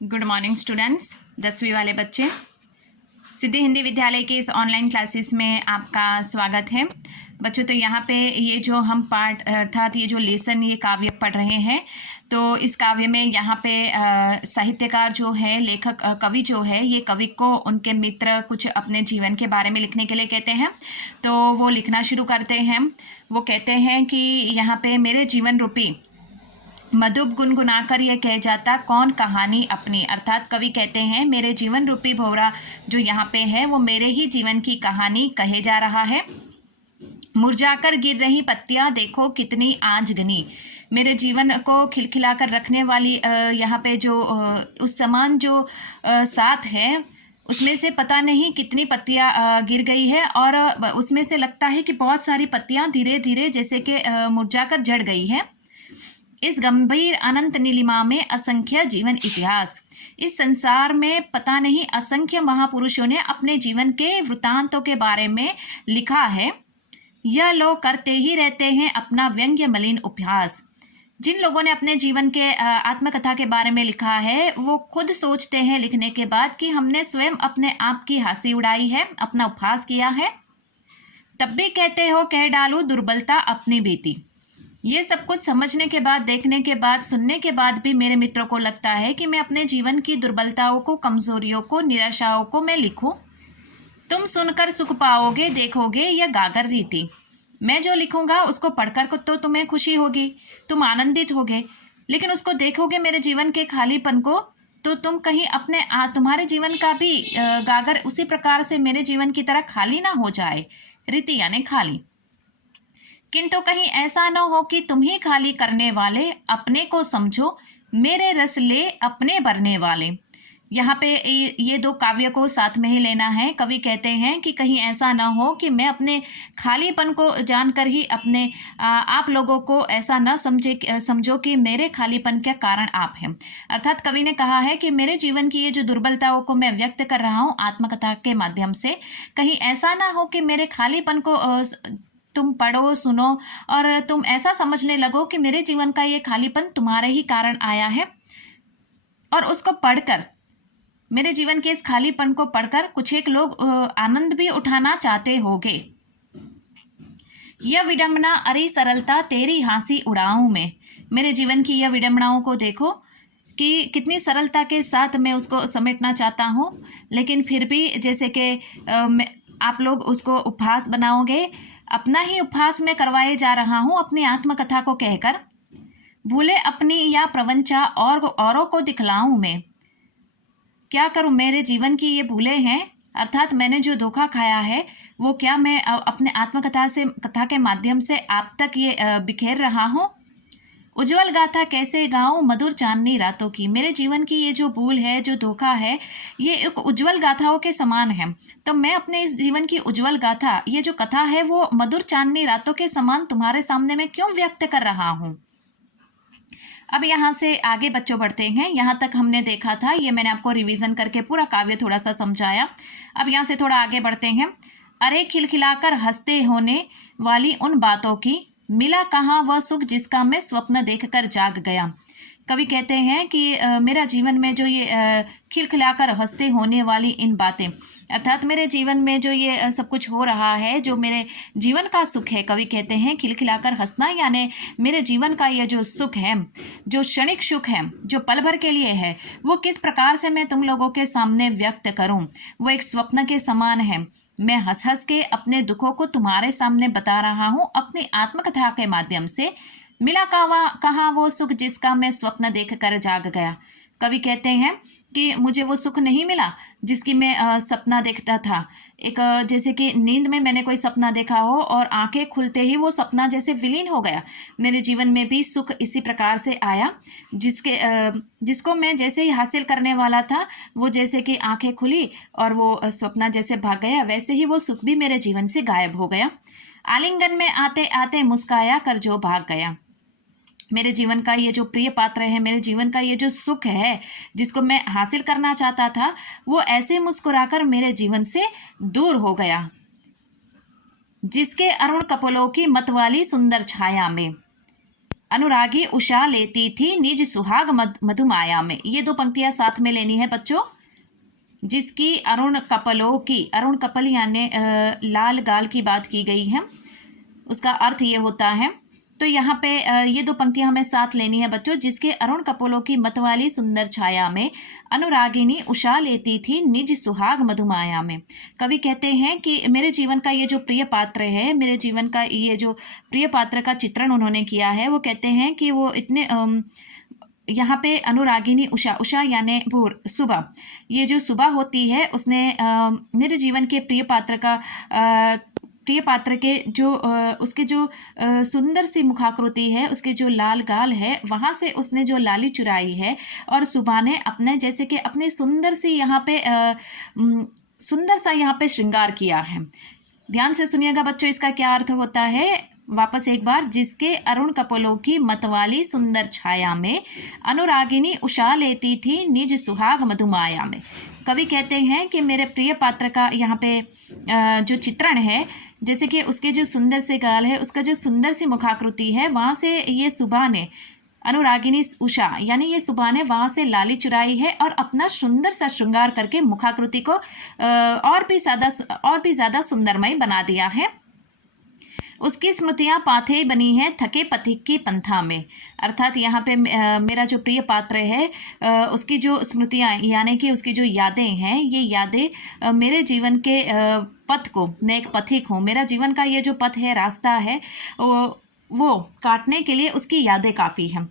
Good morning students. 10वीं वाले बच्चे, सिद्धि हिंदी विद्यालय के इस ऑनलाइन क्लासेस में आपका स्वागत है। बच्चों, तो यहाँ पे ये जो हम पाठ अर्थात ये जो लेसन ये काव्य पढ़ रहे हैं, तो इस काव्य में यहाँ पे साहित्यकार जो है, लेखक कवि जो है, ये कवि को उनके मित्र कुछ अपने जीवन के बारे में लिखने के लिए कहते हैं। तो वो लिखना शुरू करते हैं। वो कहते हैं कि यहाँ पे मेरे जीवन रूपी मधुप गुनगुनाकर ये कह जाता कौन कहानी अपनी, अर्थात कवि कहते हैं मेरे जीवन रूपी भौरा जो यहाँ पे है वो मेरे ही जीवन की कहानी कहे जा रहा है। मुरझाकर गिर रही पत्तियाँ देखो कितनी आज घनी, मेरे जीवन को खिलखिलाकर रखने वाली यहाँ पे जो उस समान जो साथ है उसमें से पता नहीं कितनी पत्तियाँ गिर गई है और उसमें से लगता है कि बहुत सारी पत्तियाँ धीरे धीरे जैसे कि मुरझाकर झड़ गई है। इस गंभीर अनंत नीलिमा में असंख्य जीवन इतिहास, इस संसार में पता नहीं असंख्य महापुरुषों ने अपने जीवन के वृत्तांतों के बारे में लिखा है। यह लोग करते ही रहते हैं अपना व्यंग्य मलिन उपहास। जिन लोगों ने अपने जीवन के आत्मकथा के बारे में लिखा है वो खुद सोचते हैं लिखने के बाद कि हमने स्वयं अपने आप की हंसी उड़ाई है, अपना उपहास किया है। तब भी कहते हो कह डालूं दुर्बलता अपनी बीती। ये सब कुछ समझने के बाद, देखने के बाद, सुनने के बाद भी मेरे मित्रों को लगता है कि मैं अपने जीवन की दुर्बलताओं को, कमजोरियों को, निराशाओं को मैं लिखूं। तुम सुनकर सुख पाओगे, देखोगे यह गागर रीति। मैं जो लिखूंगा उसको पढ़कर को तो तुम्हें खुशी होगी, तुम आनंदित होगे, लेकिन उसको देखोगे मेरे जीवन के खालीपन को तो तुम कहीं अपने तुम्हारे जीवन का भी गागर उसी प्रकार से मेरे जीवन की तरह खाली ना हो जाए। रीति यानी खाली। किंतु कहीं ऐसा न हो कि तुम ही खाली करने वाले, अपने को समझो मेरे रस ले अपने भरने वाले। यहाँ पे ये दो काव्य को साथ में ही लेना है। कवि कहते हैं कि कहीं ऐसा ना हो कि मैं अपने खालीपन को जानकर ही अपने आप लोगों को ऐसा न समझो कि मेरे खालीपन के कारण आप हैं। अर्थात कवि ने कहा है कि मेरे जीवन की ये जो दुर्बलताओं को मैं व्यक्त कर रहा हूँ आत्मकथा के माध्यम से, कहीं ऐसा ना हो कि मेरे खालीपन को तुम पढ़ो, सुनो और तुम ऐसा समझने लगो कि मेरे जीवन का ये खालीपन तुम्हारे ही कारण आया है। और उसको पढ़कर, मेरे जीवन के इस खालीपन को पढ़कर कुछ एक लोग आनंद भी उठाना चाहते होगे। यह विडंबना अरे सरलता तेरी हंसी उड़ाऊं मैं। मेरे जीवन की यह विडंबनाओं को देखो कि कितनी सरलता के साथ मैं उसको समेटना चाहता हूँ, लेकिन फिर भी जैसे कि आप लोग उसको उपहास बनाओगे। अपना ही उपहास में करवाए जा रहा हूँ अपनी आत्मकथा को कहकर। भूले अपनी या प्रवंचा और औरों को दिखलाऊं मैं। क्या करूँ, मेरे जीवन की ये भूले हैं, अर्थात मैंने जो धोखा खाया है वो क्या मैं अपने कथा के माध्यम से आप तक ये बिखेर रहा हूँ। उज्जवल गाथा कैसे गाऊं मधुर चांदनी रातों की। मेरे जीवन की ये जो भूल है, जो धोखा है, ये एक उज्जवल गाथाओं के समान है। तो मैं अपने इस जीवन की उज्जवल गाथा, ये जो कथा है वो मधुर चांदनी रातों के समान तुम्हारे सामने मैं क्यों व्यक्त कर रहा हूँ। अब यहाँ से आगे बच्चों बढ़ते हैं। यहाँ तक हमने देखा था, ये मैंने आपको रिवीजन करके पूरा काव्य थोड़ा सा समझाया। अब यहाँ से थोड़ा आगे बढ़ते हैं। अरे खिलखिलाकर हंसते होने वाली उन बातों की, मिला कहाँ वह सुख जिसका मैं स्वप्न देखकर जाग गया। कवि कहते हैं कि मेरा जीवन में जो ये खिलखिलाकर हंसते होने वाली इन बातें, अर्थात मेरे जीवन में जो ये सब कुछ हो रहा है, जो मेरे जीवन का सुख है, कवि कहते हैं खिलखिलाकर हंसना यानी मेरे जीवन का ये जो सुख है, जो क्षणिक सुख है, जो पल भर के लिए है, वो किस प्रकार से मैं तुम लोगों के सामने व्यक्त करूं। वो एक स्वप्न के समान है। मैं हंस हंस के अपने दुखों को तुम्हारे सामने बता रहा हूँ अपनी आत्मकथा के माध्यम से। मिला कहाँ वो सुख जिसका मैं स्वप्न देख कर जाग गया। कवि कहते हैं कि मुझे वो सुख नहीं मिला जिसकी मैं सपना देखता था। एक जैसे कि नींद में मैंने कोई सपना देखा हो और आंखें खुलते ही वो सपना जैसे विलीन हो गया। मेरे जीवन में भी सुख इसी प्रकार से आया, जिसको मैं जैसे ही हासिल करने वाला था वो जैसे कि आंखें खुली और वो सपना जैसे भाग गया, वैसे ही वो सुख भी मेरे जीवन से गायब हो गया। आलिंगन में आते आते मुस्काया कर जो भाग गया। मेरे जीवन का ये जो प्रिय पात्र है, मेरे जीवन का ये जो सुख है जिसको मैं हासिल करना चाहता था, वो ऐसे मुस्कुराकर मेरे जीवन से दूर हो गया। जिसके अरुण कपोलों की मतवाली सुंदर छाया में, अनुरागी उषा लेती थी निज सुहाग मधुमाया में। ये दो पंक्तियां साथ में लेनी है बच्चों। जिसकी अरुण कपलों की, अरुण कपल यानी लाल गाल की बात की गई है, उसका अर्थ ये होता है। तो यहाँ पे ये दो पंक्तियां हमें साथ लेनी है बच्चों। जिसके अरुण कपोलों की मतवाली सुंदर छाया में अनुरागिनी उषा लेती थी निज सुहाग मधुमाया में। कवि कहते हैं कि मेरे जीवन का ये जो प्रिय पात्र है, मेरे जीवन का ये जो प्रिय पात्र का चित्रण उन्होंने किया है, वो कहते हैं कि वो इतने यहाँ पे अनुरागिनी उषा, उषा यानी भोर, सुबह, ये जो सुबह होती है उसने मेरे जीवन के प्रिय पात्र का प्रिय पात्र के जो उसके जो सुंदर सी मुखाकृति है, उसके जो लाल गाल है, वहाँ से उसने जो लाली चुराई है और सुबह ने अपने जैसे कि अपने सुंदर सी यहाँ पे सुंदर सा यहाँ पे श्रृंगार किया है। ध्यान से सुनिएगा बच्चों, इसका क्या अर्थ होता है वापस एक बार। जिसके अरुण कपोलों की मतवाली सुंदर छाया में अनुरागिनी उषा लेती थी निज सुहाग मधुमाया में। कवि कहते हैं कि मेरे प्रिय पात्र का यहाँ पे जो चित्रण है, जैसे कि उसके जो सुंदर से गाल है, उसका जो सुंदर सी मुखाकृति है, वहाँ से ये सुबह ने, अनुरागिनी उषा यानी ये सुबह ने वहाँ से लाली चुराई है और अपना सुंदर सा श्रृंगार करके मुखाकृति को और भी ज़्यादा सुंदरमय बना दिया है। उसकी स्मृतियाँ पाथे बनी हैं थके पथिक की पंथा में। अर्थात यहाँ पे मेरा जो प्रिय पात्र है उसकी जो स्मृतियाँ यानी कि उसकी जो यादें हैं, ये यादें मेरे जीवन के पथ को, मैं एक पथिक हूँ, मेरा जीवन का ये जो पथ है, रास्ता है, वो काटने के लिए उसकी यादें काफ़ी हैं।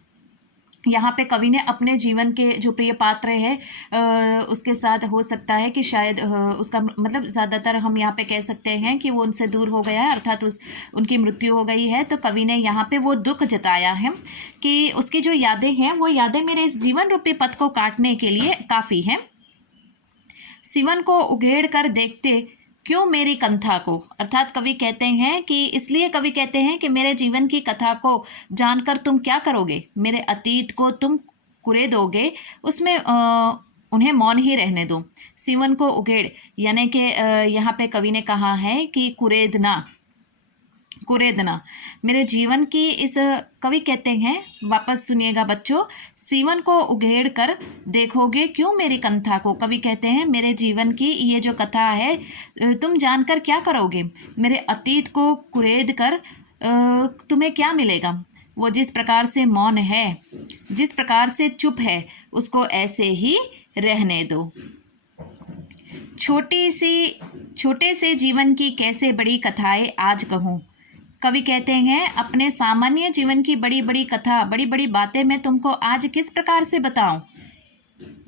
यहाँ पे कवि ने अपने जीवन के जो प्रिय पात्र है उसके साथ हो सकता है कि शायद उसका मतलब ज़्यादातर हम यहाँ पे कह सकते हैं कि वो उनसे दूर हो गया है, अर्थात उनकी मृत्यु हो गई है। तो कवि ने यहाँ पे वो दुख जताया है कि उसकी जो यादें हैं, वो यादें मेरे इस जीवन रूपी पथ को काटने के लिए काफ़ी हैं। सिवन को उघेड़ कर देखते क्यों मेरी कंथा को, अर्थात कवि कहते हैं कि इसलिए कवि कहते हैं कि मेरे जीवन की कथा को जानकर तुम क्या करोगे, मेरे अतीत को तुम कुरेदोगे, उसमें उन्हें मौन ही रहने दो। सिवन को उघेड़ यानी कि यहाँ पे कवि ने कहा है कि कुरेदना मेरे जीवन की इस, कवि कहते हैं, वापस सुनिएगा बच्चों, सीवन को उघेड़ कर देखोगे क्यों मेरी कंथा को। कवि कहते हैं मेरे जीवन की ये जो कथा है तुम जानकर क्या करोगे, मेरे अतीत को कुरेद कर तुम्हें क्या मिलेगा। वो जिस प्रकार से मौन है, जिस प्रकार से चुप है, उसको ऐसे ही रहने दो। छोटे से जीवन की कैसे बड़ी कथाएं आज कहूँ। कवि कहते हैं अपने सामान्य जीवन की बड़ी बड़ी कथा, बड़ी बड़ी बातें मैं तुमको आज किस प्रकार से बताऊं।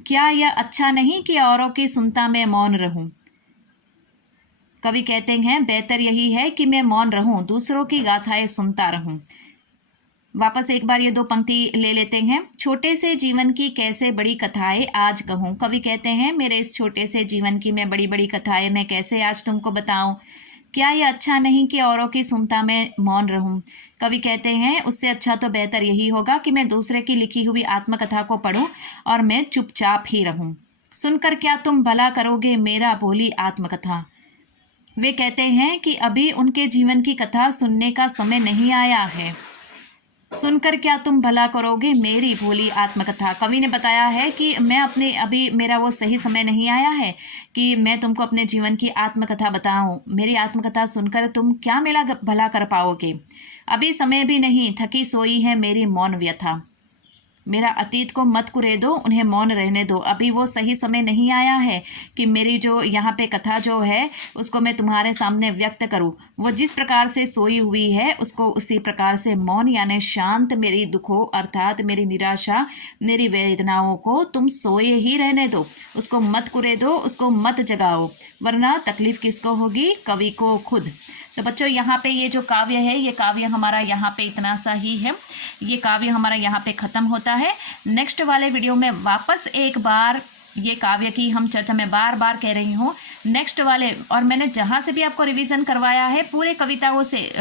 क्या यह अच्छा नहीं कि औरों की सुनता मैं मौन रहूं। कवि कहते हैं बेहतर यही है कि मैं मौन रहूं, दूसरों की गाथाएं सुनता रहूं। वापस एक बार ये दो पंक्ति ले लेते हैं। छोटे से जीवन की कैसे बड़ी कथाएं आज कहूँ। कवि कहते हैं मेरे इस छोटे से जीवन की मैं बड़ी बड़ी कथाएं मैं कैसे आज तुमको बताऊं। क्या ये अच्छा नहीं कि औरों की सुनता मैं मौन रहूं। कवि कहते हैं उससे अच्छा तो बेहतर यही होगा कि मैं दूसरे की लिखी हुई आत्मकथा को पढूं और मैं चुपचाप ही रहूं। सुनकर क्या तुम भला करोगे मेरा भोली आत्मकथा। वे कहते हैं कि अभी उनके जीवन की कथा सुनने का समय नहीं आया है। सुनकर क्या तुम भला करोगे मेरी भोली आत्मकथा। कवि ने बताया है कि मैं अपने, अभी मेरा वो सही समय नहीं आया है कि मैं तुमको अपने जीवन की आत्मकथा बताऊं। मेरी आत्मकथा सुनकर तुम क्या मेरा भला कर पाओगे। अभी समय भी नहीं, थकी सोई है मेरी मौन व्यथा। मेरा अतीत को मत कुरेदो, उन्हें मौन रहने दो। अभी वो सही समय नहीं आया है कि मेरी जो यहाँ पे कथा जो है उसको मैं तुम्हारे सामने व्यक्त करूँ। वो जिस प्रकार से सोई हुई है उसको उसी प्रकार से मौन यानी शांत मेरी दुखों अर्थात मेरी निराशा, मेरी वेदनाओं को तुम सोए ही रहने दो। उसको मत कुरेदो, उसको मत जगाओ, वरना तकलीफ किसको होगी, कवि को खुद। तो बच्चों यहाँ पे ये जो काव्य है, ये काव्य हमारा यहाँ पे इतना सा ही है। ये काव्य हमारा यहाँ पे ख़त्म होता है। नेक्स्ट वाले वीडियो में वापस एक बार ये काव्य की हम चर्चा, मैं बार बार कह रही हूँ नेक्स्ट वाले, और मैंने जहाँ से भी आपको रिवीजन करवाया है पूरे कविताओं से,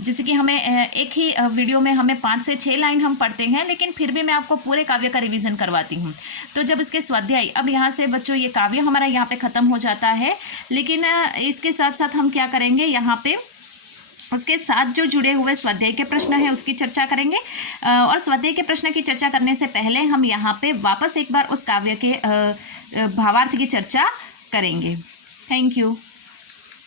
जैसे कि हमें एक ही वीडियो में हमें 5 से 6 लाइन हम पढ़ते हैं, लेकिन फिर भी मैं आपको पूरे काव्य का रिवीजन करवाती हूँ। तो जब इसके स्वाध्याय, अब यहाँ से बच्चों ये काव्य हमारा यहाँ पे ख़त्म हो जाता है, लेकिन इसके साथ साथ हम क्या करेंगे, यहाँ पे उसके साथ जो जुड़े हुए स्वाध्याय के प्रश्न हैं उसकी चर्चा करेंगे। और स्वाध्याय के प्रश्न की चर्चा करने से पहले हम यहाँ पे वापस एक बार उस काव्य के भावार्थ की चर्चा करेंगे। Thank you.